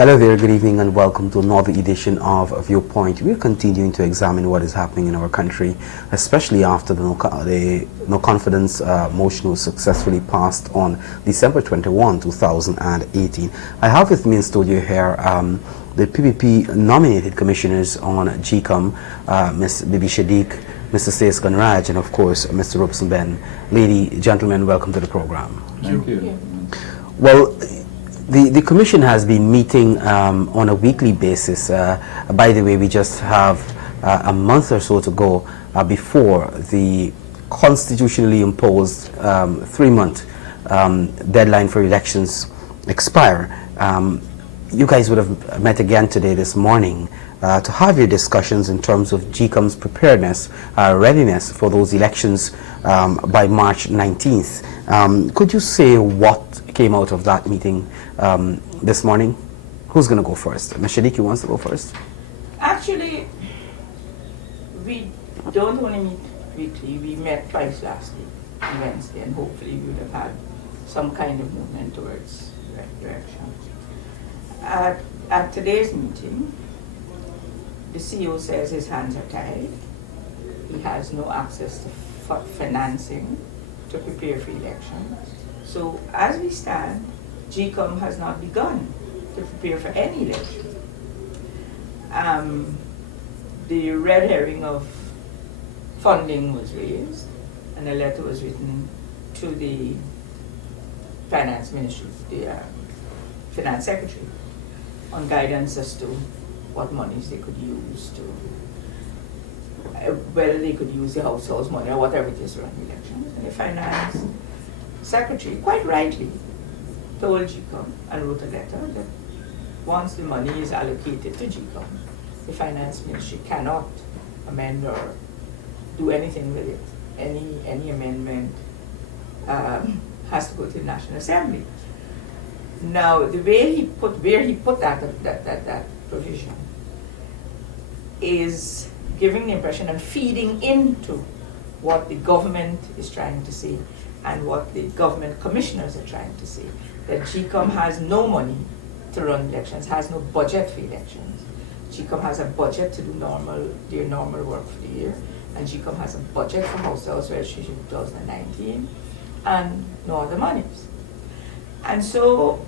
Hello there, good evening and welcome to another edition of Viewpoint. We're continuing to examine what is happening in our country, especially after the no confidence motion was successfully passed on December 21, 2018. I have with me in studio here the PPP nominated commissioners on GCOM, Ms. Bibi Shadiq, Mr. Sayes Ganraj, and of course Mr. Robson Ben. Gentlemen, welcome to the program. Thank you. Well, the Commission has been meeting on a weekly basis. By the way, we just have a month or so to go before the constitutionally imposed 3-month deadline for elections expire. You guys would have met again today, this morning, to have your discussions in terms of GCOM's preparedness, readiness for those elections by March 19th. Could you say what came out of that meeting this morning? Who's going to go first? Ms. Shadiq, who wants to go first? Actually, we don't want to meet weekly. We met twice last week, on Wednesday, and hopefully we would have had some kind of movement towards that direction. At today's meeting, the CEO says his hands are tied. He has no access to financing to prepare for elections. So as we stand, GCOM has not begun to prepare for any election. The red herring of funding was raised, and a letter was written to the finance ministry, the finance secretary, on guidance as to what monies they could use to, whether they could use the household's money or whatever it is to run elections. And the finance secretary, quite rightly, told GCOM and wrote a letter that once the money is allocated to GCOM, the finance ministry cannot amend or do anything with it. Any amendment has to go to the National Assembly. Now, the way he put that provision is giving the impression and feeding into what the government is trying to say and what the government commissioners are trying to say, that GCOM has no money to run elections, has no budget for elections. GCOM has a budget to do their normal work for the year, and GCOM has a budget for households registration 2019 and no other monies. And so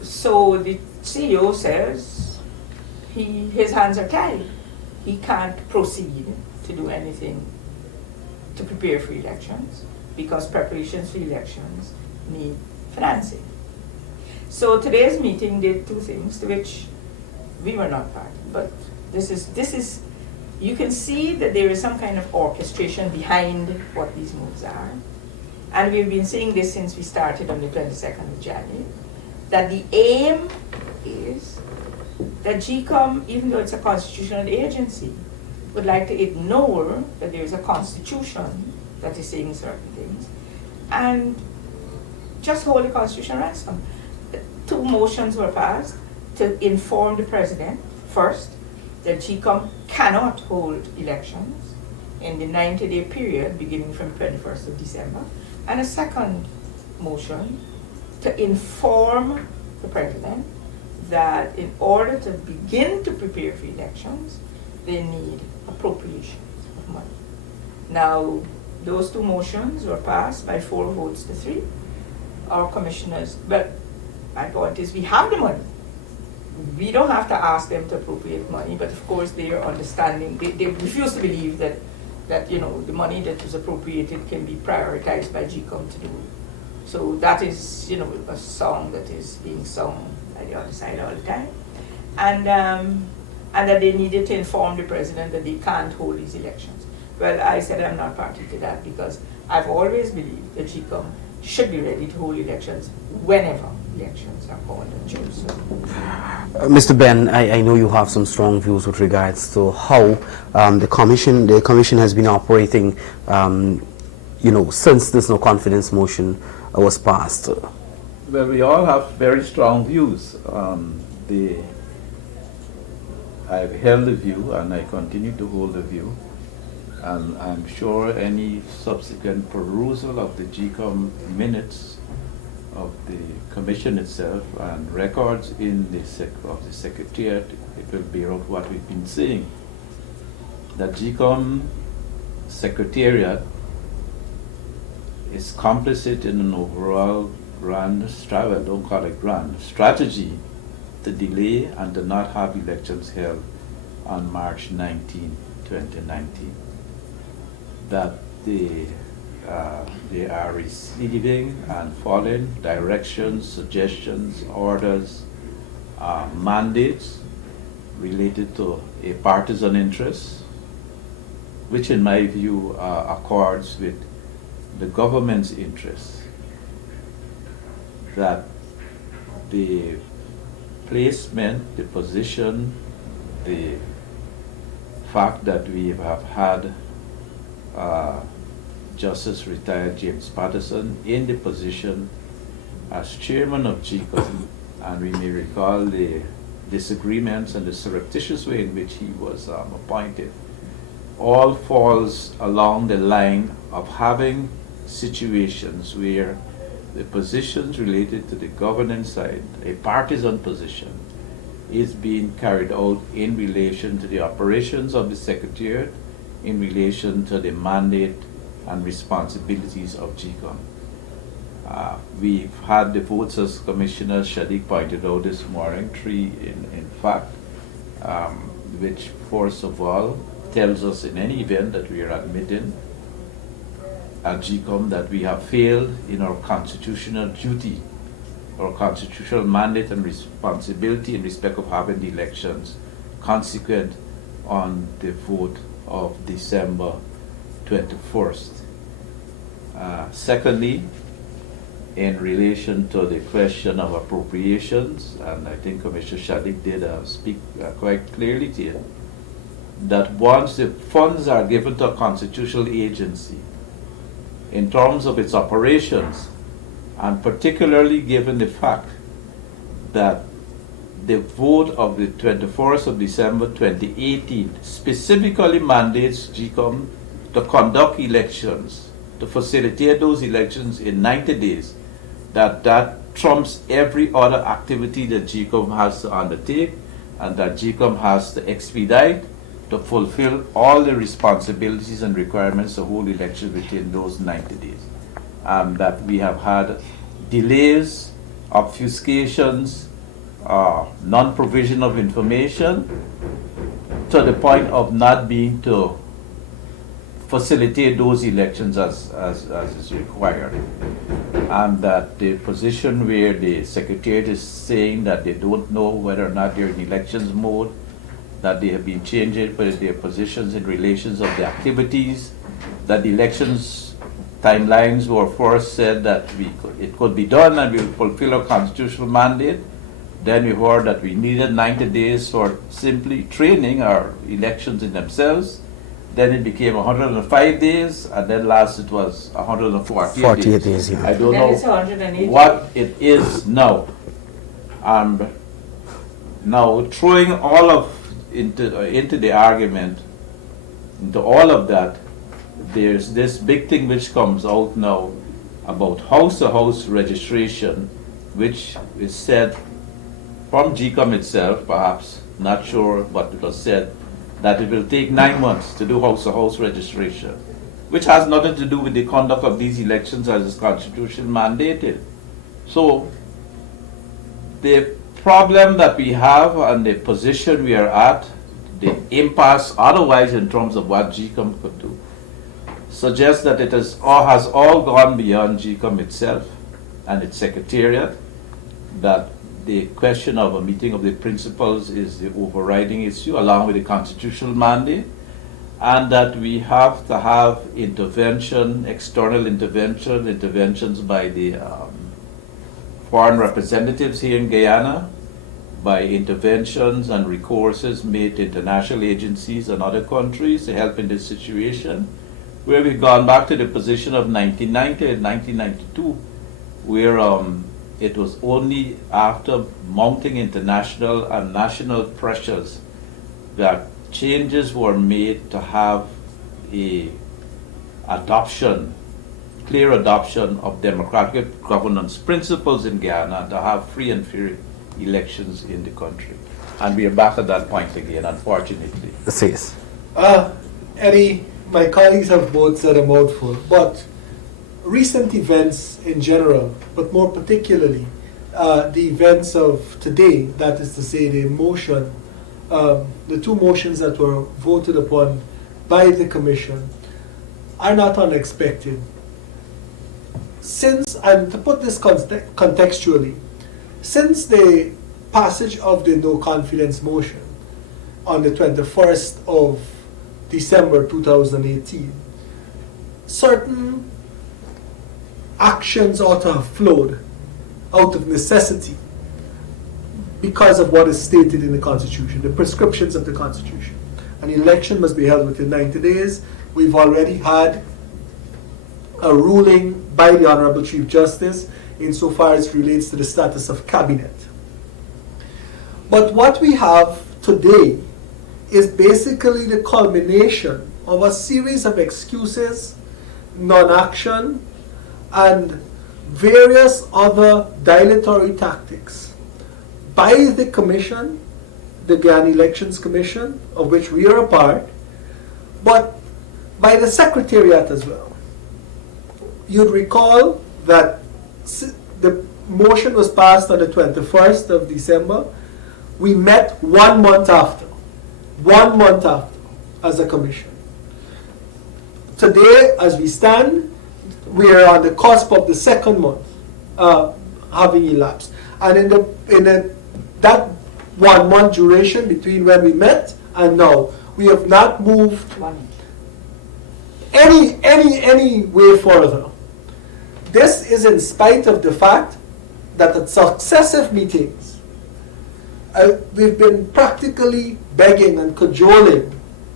the CEO says his hands are tied. He can't proceed to do anything to prepare for elections because preparations for elections need financing. So today's meeting did two things to which we were not part. But this is you can see that there is some kind of orchestration behind what these moves are. And we've been saying this since we started on the 22nd of January, that the aim is that GCOM, even though it's a constitutional agency, would like to ignore that there is a constitution that is saying certain things and just hold the constitution ransom. 2 motions were passed to inform the president, first, that GCOM cannot hold elections in the 90-day period beginning from 21st of December, and a second motion to inform the president that in order to begin to prepare for elections, they need appropriation of money. Now, those 2 motions were passed by 4 votes to 3. Our commissioners, but my point is we have the money. We don't have to ask them to appropriate money, but of course they are understanding, they refuse to believe that the money that is appropriated can be prioritized by GCOM to do. So that is, a song that is being sung by the other side all the time. And that they needed to inform the president that they can't hold these elections. Well, I said I'm not party to that because I've always believed that GCOM should be ready to hold elections whenever elections are called and chosen. Mr. Ben, I know you have some strong views with regards to how the commission has been operating, since this no confidence motion was passed. Well, we all have very strong views. I've held the view and I continue to hold the view, and I'm sure any subsequent perusal of the GCOM minutes of the commission itself and records in the of the Secretariat, it will bear out what we've been saying. That GCOM Secretariat is complicit in an overall grand strategy, don't call it grand, strategy to delay and to not have elections held on March 19, 2019. That they are receiving and following directions, suggestions, orders, mandates related to a partisan interest, which in my view accords with the government's interests. That the placement, the position, the fact that we have had Justice retired James Patterson in the position as chairman of GCOM, and we may recall the disagreements and the surreptitious way in which he was appointed, all falls along the line of having situations where the positions related to the governance side, a partisan position, is being carried out in relation to the operations of the Secretariat, in relation to the mandate and responsibilities of GCOM. We've had the votes, as Commissioner Shadiq pointed out this morning, 3 in fact, which first of all tells us in any event that we are admitting at GCOM that we have failed in our constitutional duty, our constitutional mandate and responsibility in respect of having the elections consequent on the vote of December 21st. Secondly, in relation to the question of appropriations, and I think Commissioner Shadiq did speak quite clearly to it, that once the funds are given to a constitutional agency in terms of its operations, and particularly given the fact that the vote of the 21st of December 2018 specifically mandates GCOM to conduct elections, to facilitate those elections in 90 days, that trumps every other activity that GCOM has to undertake, and that GCOM has to expedite to fulfill all the responsibilities and requirements to hold elections within those 90 days. That we have had delays, obfuscations, non-provision of information, to the point of not being to facilitate those elections as is required. And that the position where the Secretariat is saying that they don't know whether or not they're in elections mode, that they have been changing their positions in relations of the activities, that the elections timelines were first said that it could be done and we will fulfill our constitutional mandate. Then we heard that we needed 90 days for simply training our elections in themselves. Then it became 105 days, and then last it was 148 days. Yeah. I don't Then know it's 180. what it is now. Now throwing all of into the argument, into all of that, there's this big thing which comes out now about house-to-house registration, which is said from GCOM itself, perhaps, not sure what it was said, that it will take 9 months to do house-to-house registration, which has nothing to do with the conduct of these elections as is constitution mandated. So the problem that we have and the position we are at, the impasse otherwise in terms of what GCOM could do, suggests that it has all gone beyond GCOM itself and its Secretariat, that the question of a meeting of the principals is the overriding issue along with the constitutional mandate, and that we have to have intervention, external interventions by the foreign representatives here in Guyana, by interventions and recourses made to international agencies and other countries to help in this situation, where we've gone back to the position of 1990 and 1992, where it was only after mounting international and national pressures that changes were made to have a adoption clear adoption of democratic governance principles in Guyana to have free and fair elections in the country. And we are back at that point again, unfortunately. Says. Eddie, my colleagues have both said a mouthful, but recent events in general, but more particularly the events of today, that is to say the motion, the two motions that were voted upon by the Commission, are not unexpected. Since, and to put this contextually, since the passage of the no confidence motion on the 21st of December 2018, certain actions ought to have flowed out of necessity because of what is stated in the Constitution, the prescriptions of the Constitution. An election must be held within 90 days. We've already had a ruling by the Honorable Chief Justice insofar as it relates to the status of cabinet. But what we have today is basically the culmination of a series of excuses, non-action, and various other dilatory tactics by the Commission, the Guyana Elections Commission, of which we are a part, but by the Secretariat as well. You'd recall that the motion was passed on the 21st of December. We met 1 month after as a commission. Today, as we stand, we are on the cusp of the second month having elapsed. And in that 1 month duration between when we met and now, we have not moved any way further. This is in spite of the fact that at successive meetings, we've been practically begging and cajoling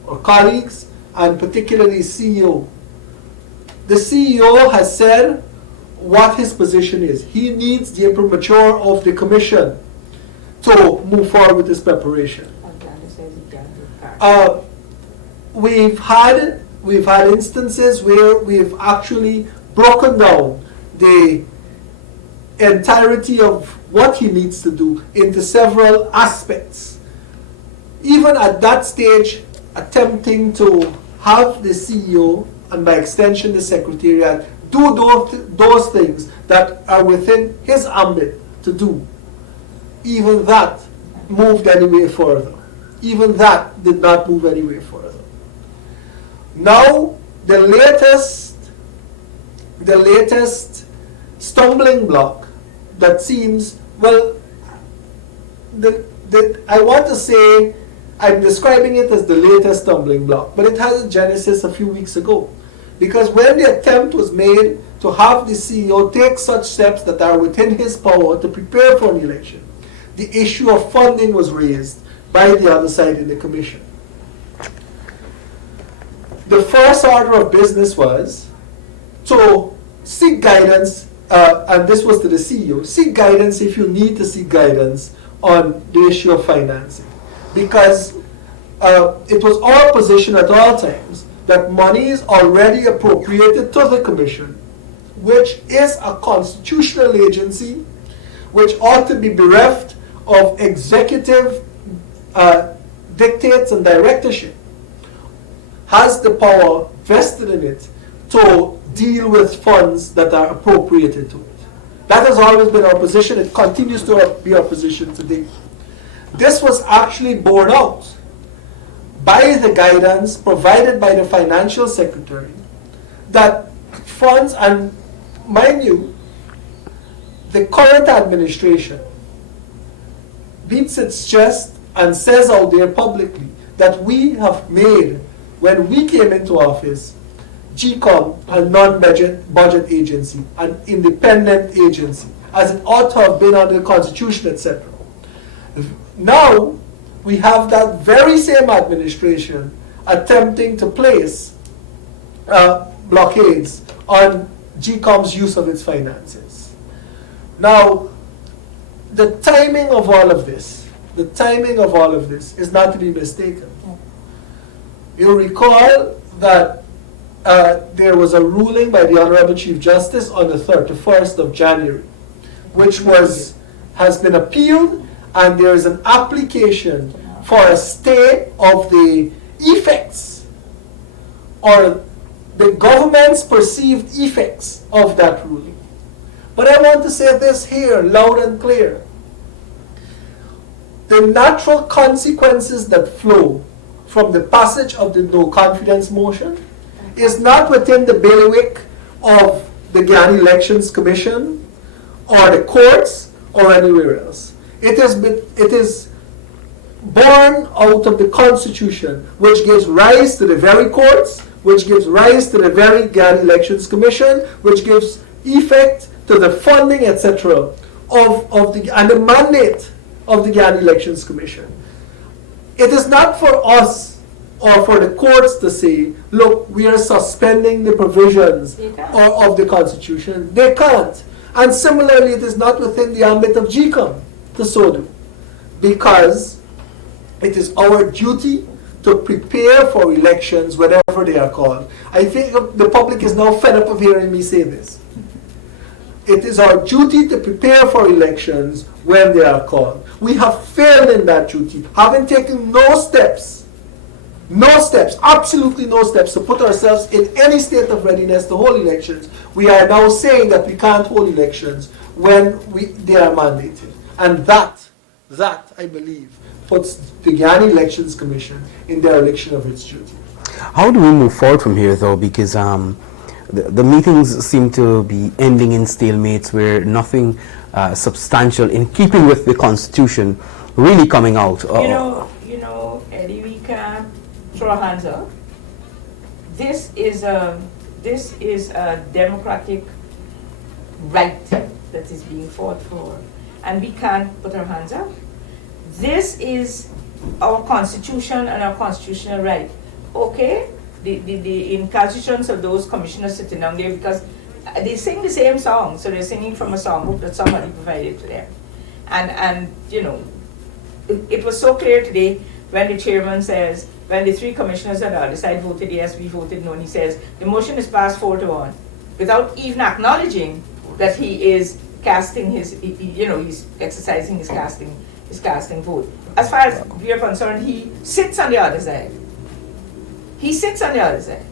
our colleagues, and particularly CEO. The CEO has said what his position is. He needs the imprimatur of the Commission to move forward with this preparation. We've had instances where we've actually broken down the entirety of what he needs to do into several aspects. Even at that stage, attempting to have the CEO and by extension the Secretariat do those things that are within his ambit to do. Even that moved any way further. Even that did not move any way further. Now, the latest stumbling block that seems, well, I want to say, I'm describing it as the latest stumbling block, but it has a genesis a few weeks ago. Because when the attempt was made to have the CEO take such steps that are within his power to prepare for an election, the issue of funding was raised by the other side in the Commission. The first order of business was to seek guidance, and this was to the CEO, seek guidance if you need to seek guidance on the issue of financing. Because it was our position at all times that money is already appropriated to the Commission, which is a constitutional agency, which ought to be bereft of executive dictates and directorship, has the power vested in it to deal with funds that are appropriated to it. That has always been our position. It continues to be our position today. This was actually borne out by the guidance provided by the Financial Secretary that funds, and mind you, the current administration beats its chest and says out there publicly that we have made, when we came into office, GCOM a non-budget agency, an independent agency, as it ought to have been under the Constitution, etc. Now, we have that very same administration attempting to place blockades on GCOM's use of its finances. Now, the timing of all of this is not to be mistaken. You'll recall that there was a ruling by the Honorable Chief Justice on the 31st of January, which has been appealed, and there is an application for a stay of the effects or the government's perceived effects of that ruling. But I want to say this here loud and clear. The natural consequences that flow from the passage of the no confidence motion is not within the bailiwick of the Guyana Elections Commission or the courts or anywhere else. It is born out of the Constitution, which gives rise to the very courts, which gives rise to the very Guyana Elections Commission, which gives effect to the funding, etc., and the mandate of the Guyana Elections Commission. It is not for us or for the courts to say, look, we are suspending the provisions of the Constitution. They can't. And similarly, it is not within the ambit of GCOM to so do, because it is our duty to prepare for elections whenever they are called. I think the public is now fed up of hearing me say this. It is our duty to prepare for elections when they are called. We have failed in that duty, having taken no steps, absolutely no steps to put ourselves in any state of readiness to hold elections. We are now saying that we can't hold elections when they are mandated. And that, I believe, puts the Guyana Elections Commission in dereliction of its duty. How do we move forward from here, though? Because the meetings seem to be ending in stalemates where nothing substantial in keeping with the Constitution really coming out. You know, Eddie, we can't throw our hands up. This is a democratic right that is being fought for, and we can't put our hands up. This is our Constitution and our constitutional right. Okay, the incalcitrance of those commissioners sitting down there, because they sing the same song, so they're singing from a songbook that somebody provided to them. And you know, it was so clear today when the chairman says, when the three commissioners on the other side voted yes, we voted no, and he says, the motion is passed 4-1, without even acknowledging that he is casting his, he's exercising his casting vote. As far as we are concerned, he sits on the other side. He sits on the other side.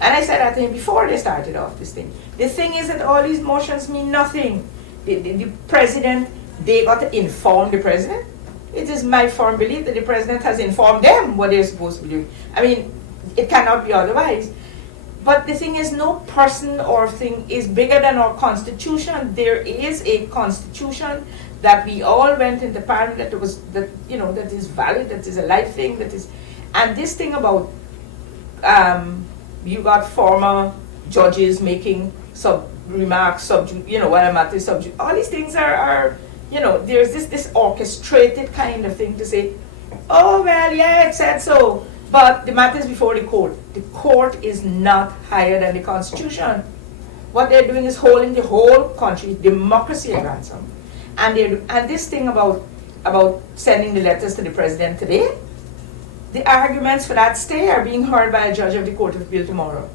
And I said that to him before they started off this thing. The thing is that all these motions mean nothing. The president, they got to inform the president. It is my firm belief that the president has informed them what they're supposed to be doing. I mean, it cannot be otherwise. But the thing is, no person or thing is bigger than our Constitution. There is a Constitution that we all went into Parliament that is valid, that is a life thing, that is, and this thing about you got former judges making remarks, all these things are there's this orchestrated kind of thing to say, oh well, yeah, it said so, but the matter is before the court. The court is not higher than the Constitution. What they're doing is holding the whole country's democracy at ransom. And this thing about sending the letters to the president today, the arguments for that stay are being heard by a judge of the Court of Appeal tomorrow.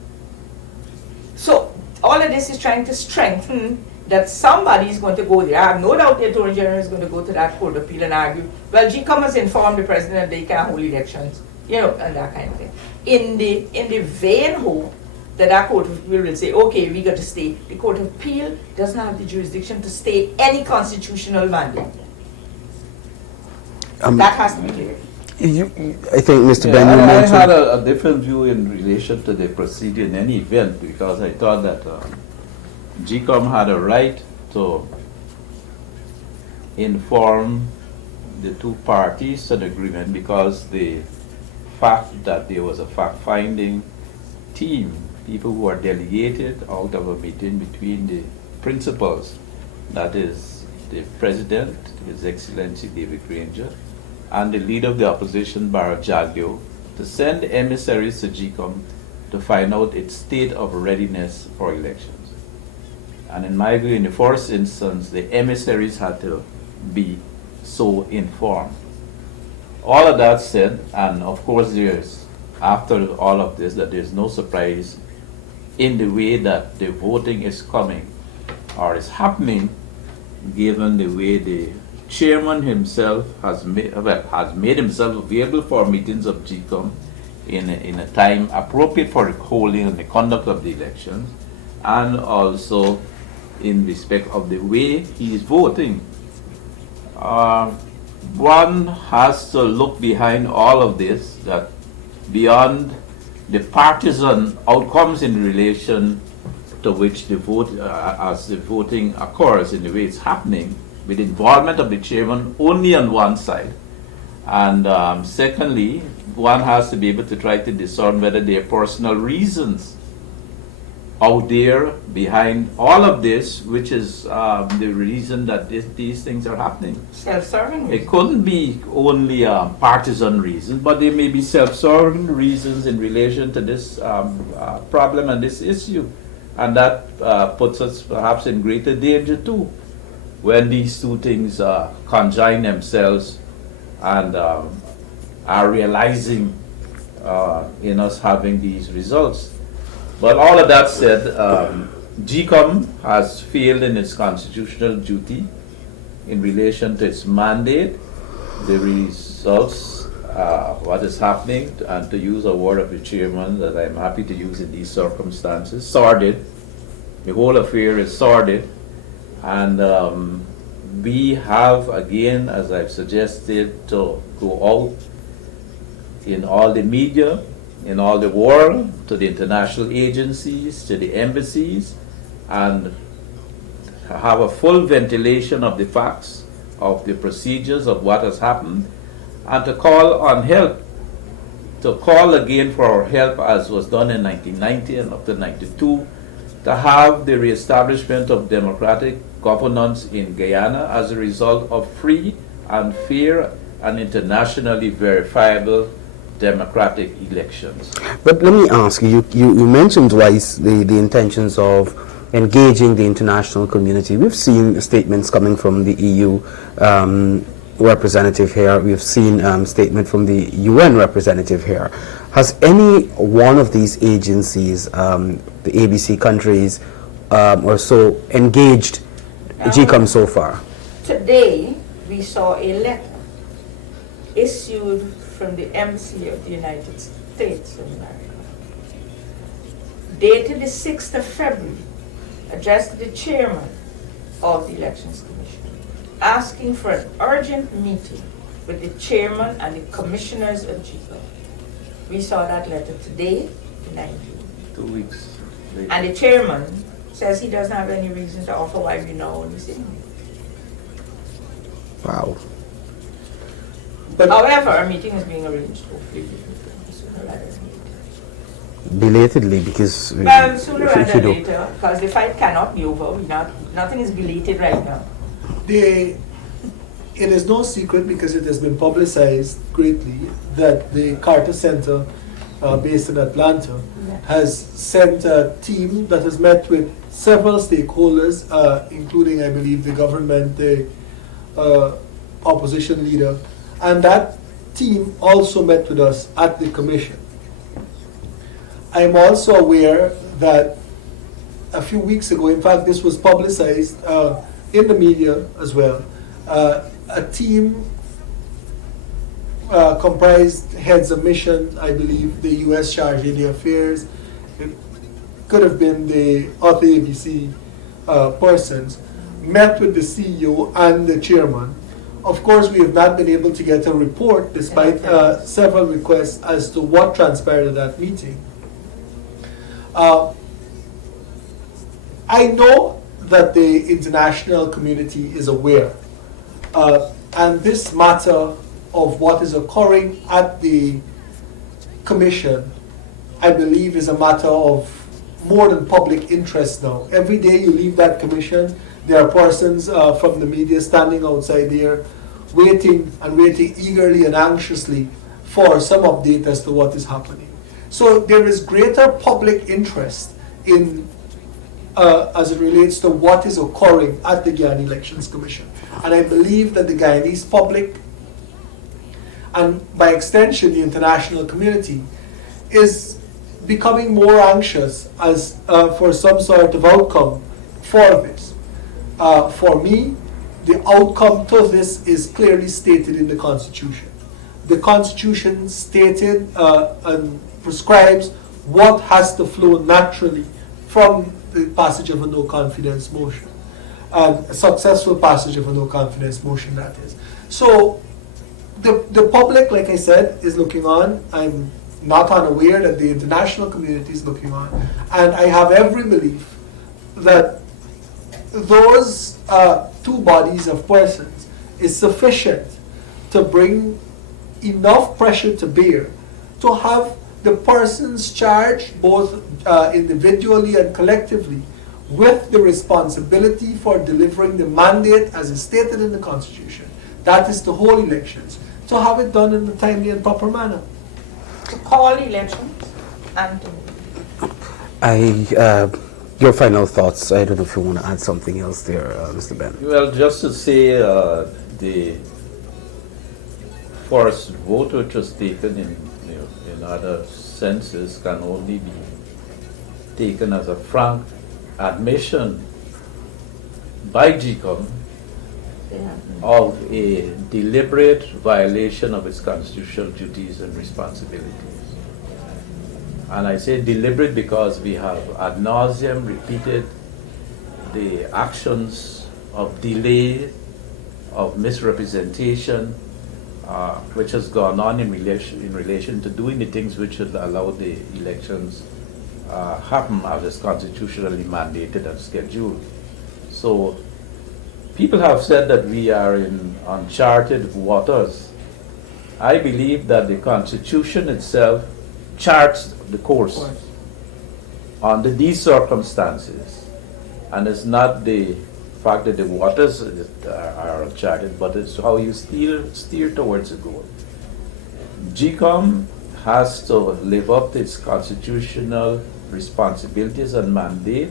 So all of this is trying to strengthen that somebody is going to go there. I have no doubt the Attorney General is going to go to that Court of Appeal and argue, well, GCOM has informed the president that they can't hold elections, and that kind of thing. In the vain hope that Court of Appeal will say, okay, we got to stay. The Court of Appeal doesn't have the jurisdiction to stay any constitutional mandate. That has to be clear. I think, Mr. Ben, you I mentioned... had a different view in relation to the procedure in any event, because I thought that GCOM had a right to inform the two parties to the agreement, because the fact that there was a fact-finding team, people who are delegated out of a meeting between the principals, that is the President, His Excellency David Granger, and the leader of the opposition, Barra Jaglio, to send emissaries to GCOM to find out its state of readiness for elections. And in my view, in the first instance, the emissaries had to be so informed. All of that said, and of course there's, after all of this, that there's no surprise in the way that the voting is coming or is happening, given the way the chairman himself has made himself available for meetings of GCOM in a time appropriate for the holding and the conduct of the elections, and also in respect of the way he is voting. One has to look behind all of this, that beyond the partisan outcomes in relation to which the vote, as the voting occurs in the way it's happening, with involvement of the chairman only on one side. And secondly, one has to be able to try to discern whether there are personal reasons out there behind all of this, which is the reason that these things are happening. Self-serving. It couldn't be only partisan reasons, but there may be self-serving reasons in relation to this problem and this issue. And that puts us perhaps in greater danger too, when these two things conjoin themselves and are realizing in us having these results. But all of that said, GCOM has failed in its constitutional duty in relation to its mandate, the results, what is happening, and to use a word of the chairman that I'm happy to use in these circumstances, sordid. The whole affair is sordid, and we have, again, as I've suggested, to go out in all the media, in all the world, to the international agencies, to the embassies, and have a full ventilation of the facts, of the procedures of what has happened, and to call on help, to call again for help as was done in 1990 and up to 92, to have the reestablishment of democratic governance in Guyana as a result of free and fair and internationally verifiable democratic elections. But let me ask you, you mentioned twice the intentions of engaging the international community. We've seen statements coming from the EU representative here. We've seen a statement from the UN representative here. Has any one of these agencies, the ABC countries or so, engaged GCOM so far? Today, we saw a letter issued from the Embassy of the United States of America, dated the 6th of February, addressed to the chairman of the Elections Commission, asking for an urgent meeting with the chairman and the commissioners of GCOM. We saw that letter today, the 19th. 2 weeks later. And the chairman says he doesn't have any reason to offer why we know only sitting here. Wow. But However, a meeting is being arranged, hopefully sooner rather than later. Belatedly, because Well, sooner if rather you than don't- later, because the fight cannot be over. Nothing is belated right now. it is no secret, because it has been publicized greatly, that the Carter Center, based in Atlanta, has sent a team that has met with several stakeholders, including, I believe, the government, the opposition leader, and that team also met with us at the commission. I am also aware that a few weeks ago, in fact, this was publicized in the media as well, a team comprised heads of mission, I believe, the U.S. Chargé d'Affaires, it could have been the other ABC persons, met with the CEO and the chairman. Of course, we have not been able to get a report, despite several requests, as to what transpired at that meeting. I know that the international community is aware, and this matter of what is occurring at the commission, I believe, is a matter of more than public interest now. Every day you leave that commission, there are persons from the media standing outside there, waiting eagerly and anxiously for some update as to what is happening. So there is greater public interest in, as it relates to what is occurring at the Guyana Elections Commission. And I believe that the Guyanese public, and by extension the international community, is becoming more anxious as for some sort of outcome for this. For me, the outcome to this is clearly stated in the Constitution. The Constitution stated and prescribes what has to flow naturally from the passage of a no confidence motion, and a successful passage of a no confidence motion, that is. So the public, like I said, is looking on. I'm not unaware that the international community is looking on, and I have every belief that those two bodies of persons is sufficient to bring enough pressure to bear to have the persons charged, both individually and collectively, with the responsibility for delivering the mandate as is stated in the Constitution, that is to hold elections, to have it done in a timely and proper manner. To call elections and to Your final thoughts. I don't know if you want to add something else there, Mr. Ben. Well, just to say the first vote which was taken in other senses can only be taken as a frank admission by GCOM of a deliberate violation of its constitutional duties and responsibilities. And I say deliberate because we have ad nauseum repeated the actions of delay, of misrepresentation, which has gone on in relation to doing the things which should allow the elections happen as is constitutionally mandated and scheduled. So people have said that we are in uncharted waters. I believe that the Constitution itself charts the course under these circumstances, and it's not the fact that the waters are uncharted, but it's how you steer towards a goal. GCOM has to live up to its constitutional responsibilities and mandate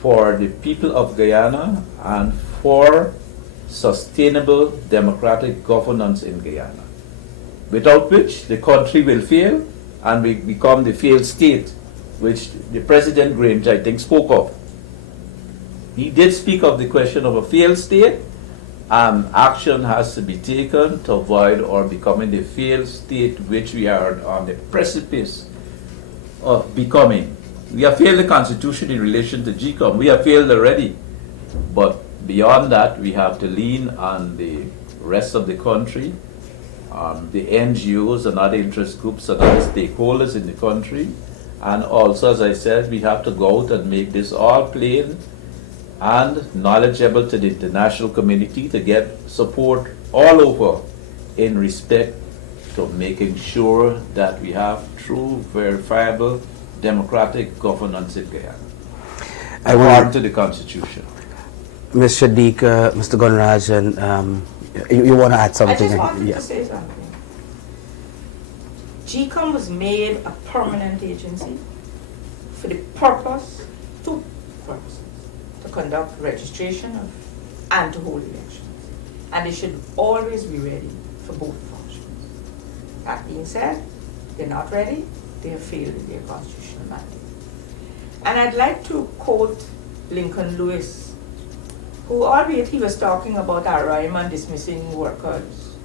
for the people of Guyana and for sustainable democratic governance in Guyana, without which the country will fail and we become the failed state, which the President Grange, I think, spoke of. He did speak of the question of a failed state, and action has to be taken to avoid or becoming the failed state which we are on the precipice of becoming. We have failed the Constitution in relation to GCOM. We have failed already. But beyond that, we have to lean on the rest of the country, the NGOs and other interest groups and other stakeholders in the country. And also, as I said, we have to go out and make this all plain and knowledgeable to the international community to get support all over in respect to making sure that we have true, verifiable, democratic governance in Guyana, according to the Constitution. Ms. Shadiq, Mr. Gunraj, and you want to add something? I just wanted to say something. GCOM was made a permanent agency for the purpose, two purposes, to conduct registration of, and to hold elections. And they should always be ready for both functions. That being said, they're not ready, they have failed in their constitutional mandate. And I'd like to quote Lincoln Lewis, who, albeit he was talking about Araima dismissing workers,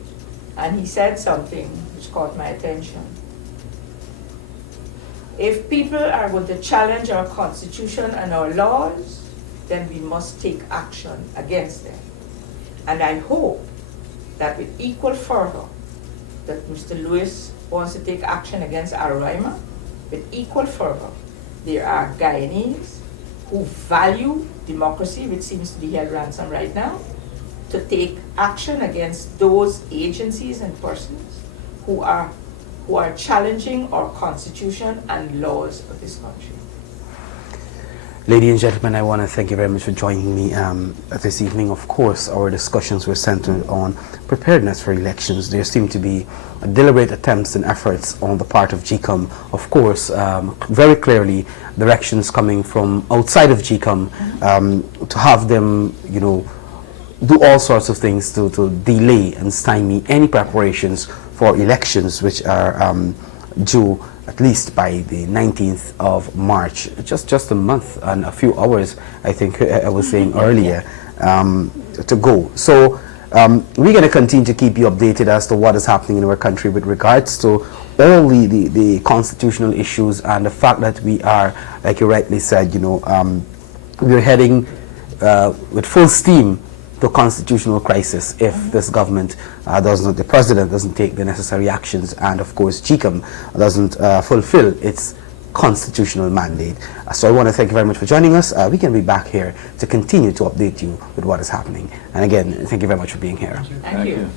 and he said something which caught my attention. If people are going to challenge our Constitution and our laws, then we must take action against them. And I hope that with equal fervor that Mr. Lewis wants to take action against Araima, with equal fervor, there are Guyanese who value democracy, which seems to be held ransom right now, to take action against those agencies and persons who are challenging our Constitution and laws of this country. Ladies and gentlemen, I want to thank you very much for joining me this evening. Of course, our discussions were centered on preparedness for elections. There seem to be deliberate attempts and efforts on the part of GCOM. Of course, very clearly, directions coming from outside of GCOM to have them, do all sorts of things to delay and stymie any preparations for elections which are due at least by the 19th of March, just a month and a few hours, I think I was saying earlier, to go. So we're going to continue to keep you updated as to what is happening in our country with regards to all the constitutional issues and the fact that we are, like you rightly said, we're heading with full steam to a constitutional crisis if this government the president doesn't take the necessary actions, and of course GCOM doesn't fulfill its constitutional mandate. So I want to thank you very much for joining us. We can be back here to continue to update you with what is happening. And again, thank you very much for being here. Thank you.